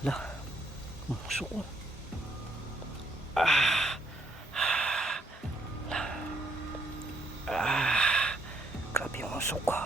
Hala, muso ko. Ah, grabe yung muso ko.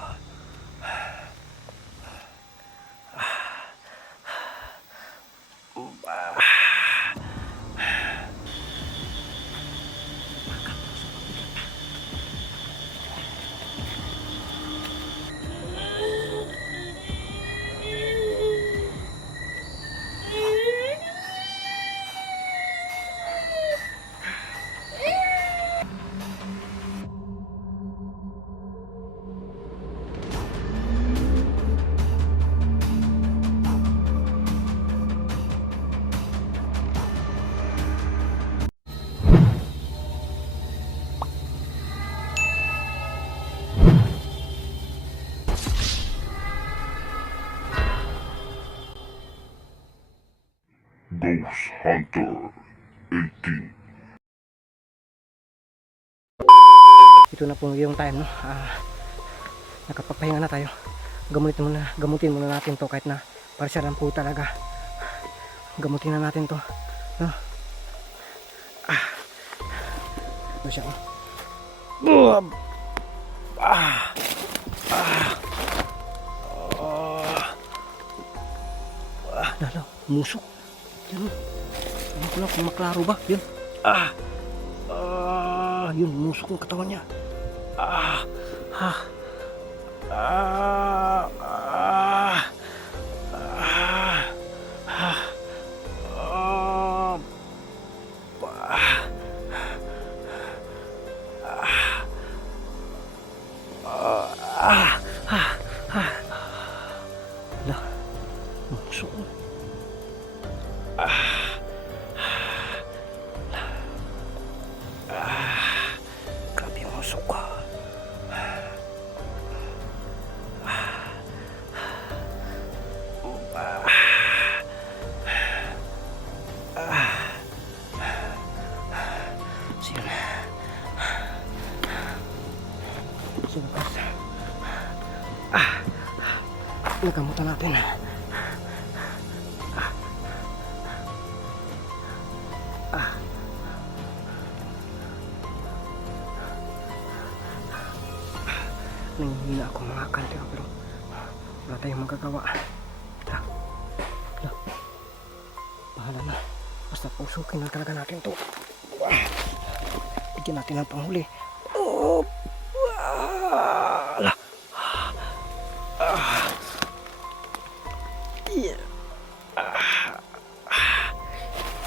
Ghost Hunter 18. Ito na po yung time, no? Nakapagpahinga na tayo. Gamutin muna natin to kahit na parsyarang po talaga. Gamutin na natin to, no? Ito siya, no? Lalo, musok. Yun, hindi ko lang kung maklaro ba. Yun. Yun, musok ng katawan niya. Lah, musok. Grabe yung musok ko. Sinukas. Nagamutan natin. Nanghihina ako mga kante pero wala tayong magagawa. Bahala na. Basta pusukin lang talaga natin to. Bigyan natin ng panghuli.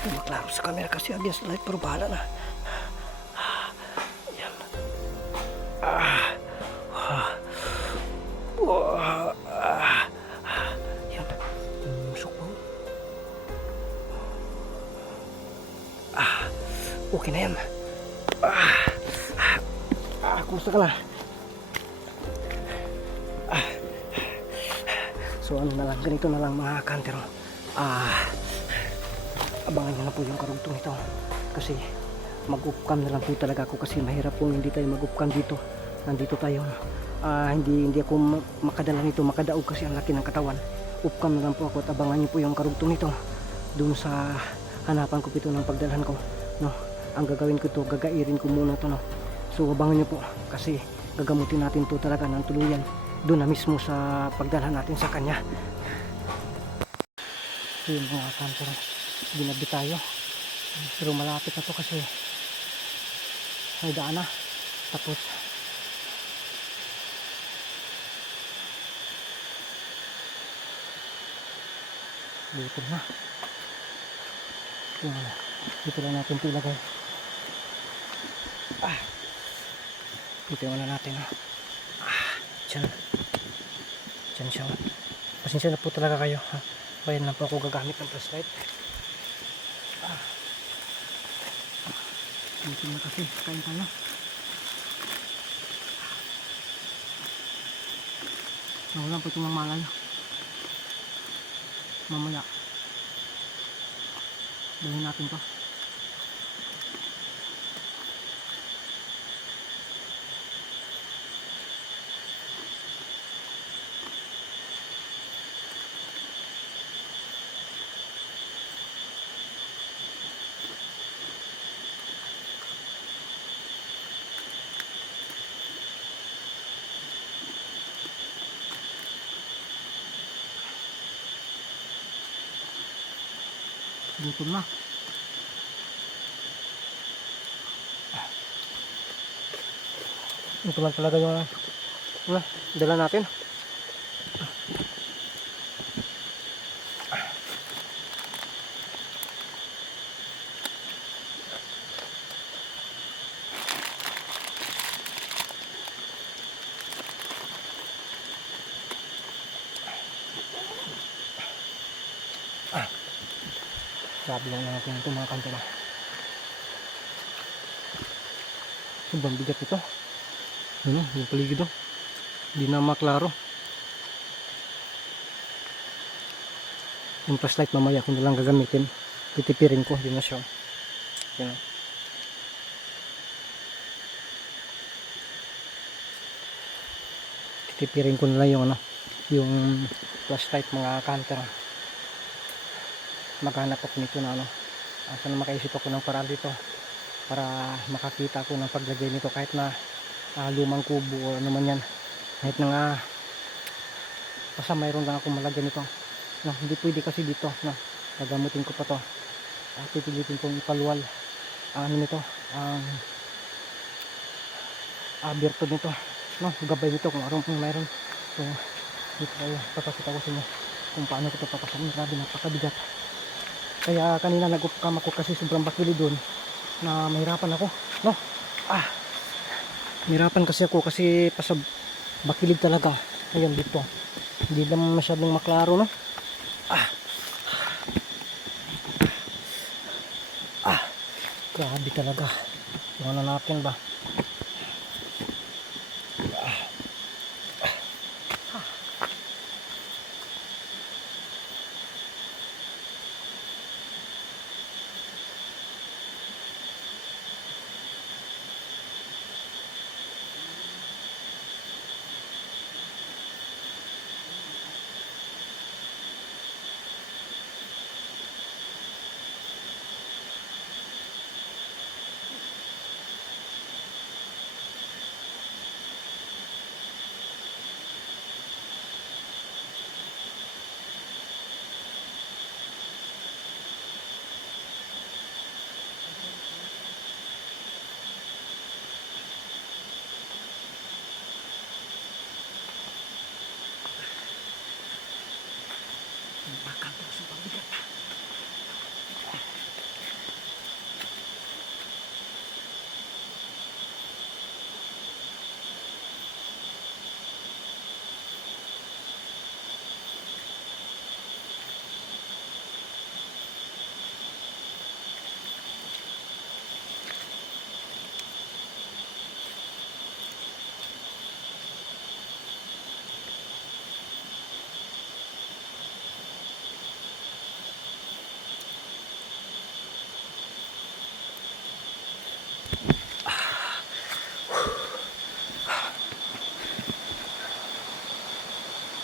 Maklaro sa camera kasi against light pero bahala na. Yan. Yan. Musok mo. Okay na yan. Kumusta ka na? So ano na lang, ganito na lang mga kantero. Abangan nyo na po yung karugtong ito. Kasi mag-upcam na lang po talaga ako kasi mahirap po hindi tayo mag-upcam dito. Nandito tayo. Hindi ako makadala nito, makadaog kasi ang laki ng katawan. Upcam na lang po ako at abangan nyo po yung karugtong nito. Doon sa hanapan ko ito ng pagdalhan ko. No? Ang gagawin ko to, gagairin ko muna to. No? So abangan nyo po kasi gagamutin natin to talaga ng tuluyan. Doon na mismo sa pagdalhan natin sa kanya. Yun mga kantero. Ginabi tayo. Pero malapit na to kasi may daan na. Tapos bukod na. Dito lang natin ito ilagay. Dito yung natin. Diyan siya. Pasensya na po talaga kayo. Bayan lang po ako gagamit ng flashlight. Dito na kasi. Kain tayo. Nakulang po itong malay. Mamaya. Dalhin natin to. Gutom na. Ito lang talaga yung dala natin. Sabi lang natin ito mga kantila. Sobrang bigat ito. Ano, yung paligid oh. Hindi na maklaro. Yung flashlight mamaya kung nalang gagamitin, titipirin ko, hindi na siya. Yan. Titipirin ko na lang yung yung flashlight mga kanter. Maghanap ako nito na sana makaisip ako ng paraan dito para makakita ako ng paglagay nito kahit na lumang kubo o ano man yan, kahit na nga basta mayroon lang akong malagyan nito. Hindi pwede kasi dito gagamutin ko pa to, pipilitin kong ipaluwal nito ang birtud nito, gabay nito kung anong mayroon. So dito tayo papakita ko sa inyo kung paano ko ito papasakin. Grabe, napakabigat. Kaya kanina nag-upcam ako kasi sobrang bakili doon na mahirapan ako. Mahirapan kasi ako kasi pasab bakilid talaga. Ayan dito. Hindi naman masyadong maklaro Grabe talaga. Yung natin ba?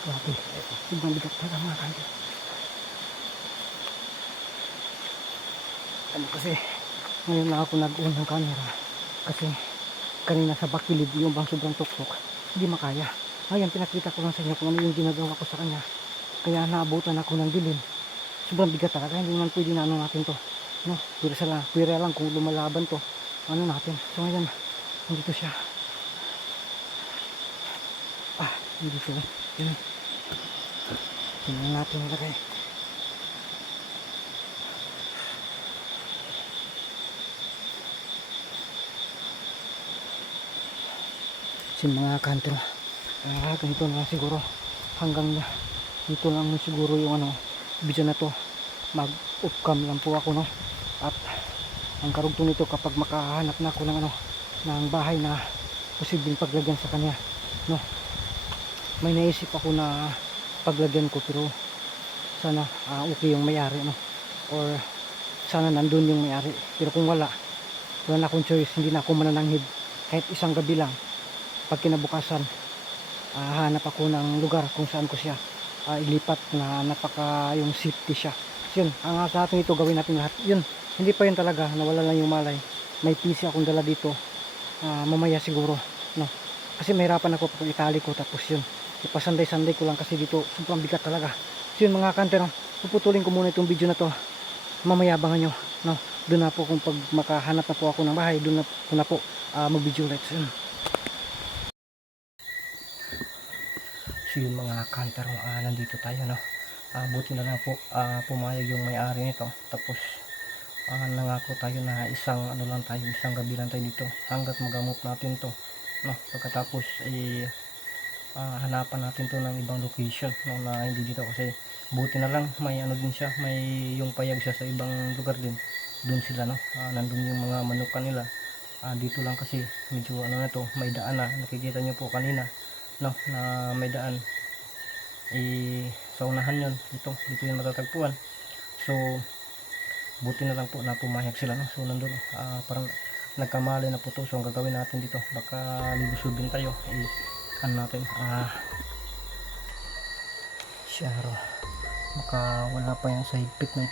Grabe. Sobrang bigat talaga mga kanto. Kasi ngayon na ako nag-on ng camera. Kasi kanina sa bakilid yung bang sobrang tuktok. Hindi makaya. Ngayon pinakita ko lang sa inyo kung ano yung ginagawa ko sa kanya. Kaya naabutan ako ng dilim. Sobrang bigat talaga. Hindi naman pwede na natin to. Pwera lang kung lumalaban to. Ano natin. So ngayon, nandito siya. Nandito. Yan. Tingnan natin nilagay. Kasi mga kanto, ganito na siguro. Hanggang dito lang siguro yung video na to. Mag-upcam lang po ako At ang karugtong nito kapag makahanap na ako ng bahay na posibleng paglagyan sa kanya. May naisip ako na paglagyan ko pero sana okay yung may-ari or sana nandun yung may-ari, pero kung wala na akong choice, hindi na ako manananghid kahit isang gabi lang. Pag kinabukasan hanap ako ng lugar kung saan ko siya ilipat na napaka yung safety siya. So yun, ang sa atin ito gawin natin lahat yun. Hindi pa yun talaga, nawala lang yung malay. May PC akong dala dito mamaya siguro kasi mahirapan ako pag itali ko, tapos yun ipasanday-sanday ko lang kasi dito sobrang bigat talaga. So yun mga kanter, puputulin ko muna itong video na to mamaya abangan nyo, no? Doon na po kung pag makahanap na po ako ng bahay, doon na ko na po mag-video ulit. So yun mga kanter, nandito tayo, no? Buti na lang po pumayag yung may-ari nito, tapos nangako tayo na isang isang gabi lang tayo dito hanggat magamot natin to, no? Pagkatapos hanapan natin to ng ibang location, no, na hindi dito, kasi buti na lang may din siya, may yung payag siya sa ibang lugar din, doon sila, no? Nandun yung mga manukan nila. Dito lang kasi medyo na to, may daan na, nakikita nyo po kanina, no, na may daan, sa unahan yun, dito yung matatagpuan. So buti na lang po na pumayag sila, no? So nandun, parang nagkamali na po to. So ang gagawin natin dito, baka lilusubin tayo, natin Sharo, baka wala pa yan sa higpit ng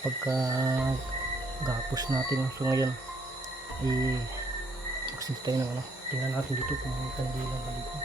pagka gapos natin. So ngayon magsit tayo ng tingnan natin dito kung may kandila ba dito.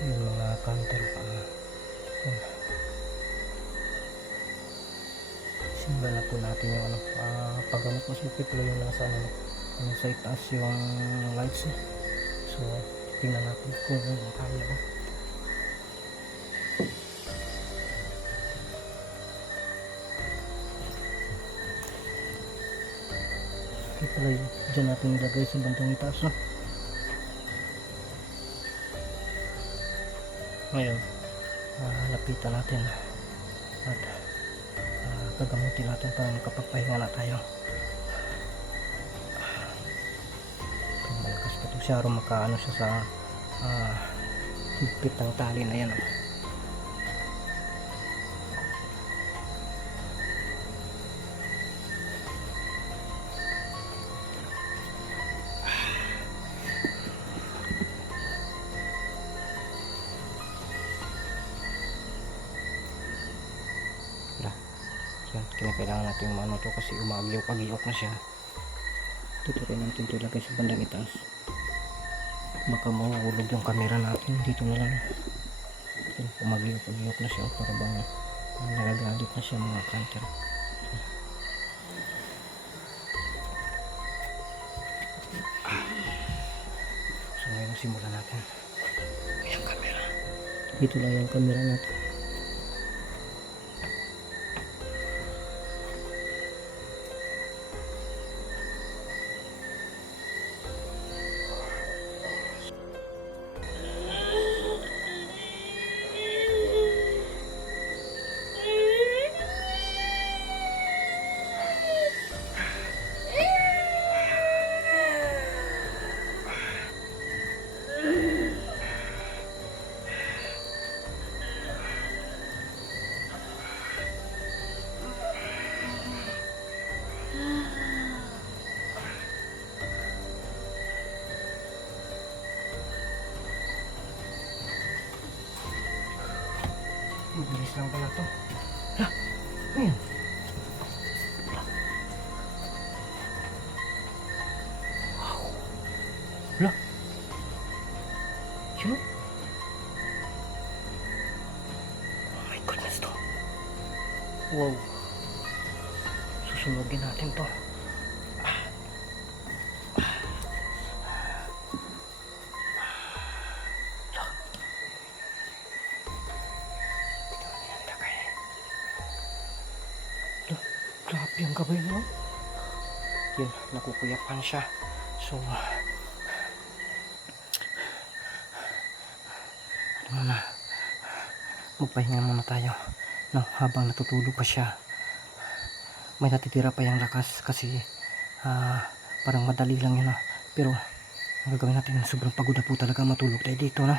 Yung mga counter simulan na po natin yung paggamot ng sipit pala yung nasa sa itaas yung lights, so tingnan natin kung kaya ba. Okay pala yun, dyan natin ilagay sa bandang itaas, no? Ngayon lapitan natin at gagamutin natin para makapagpahinga na tayo. Malakas pa ito siya, makaano siya sa higpit ng tali na yan. Kailangan natin yung to kasi umagyaw-pagyok na siya. Dito rin natin ito ilagay sa bandang itaas, baka mahuhulog yung camera natin. Dito na lang umagyaw-pagyok na siya, para bang nagagalit na siya mga counter. So ngayon simulan natin. Ayan camera, dito lang yung camera natin. Pulis lang pala to. Hala, ano yan? Wow. Hala. Yun. Oh my goodness to. Wow. Susunugin natin to. Grabe ang gabay mo. Yun, nakukuyapan siya. So, ano muna, magpahinga muna tayo. No, habang natutulog pa siya. May natitira pa yung lakas kasi parang madali lang yun. Pero, ang gagawin natin, sobrang pagod na po talaga matulog tayo dito. No?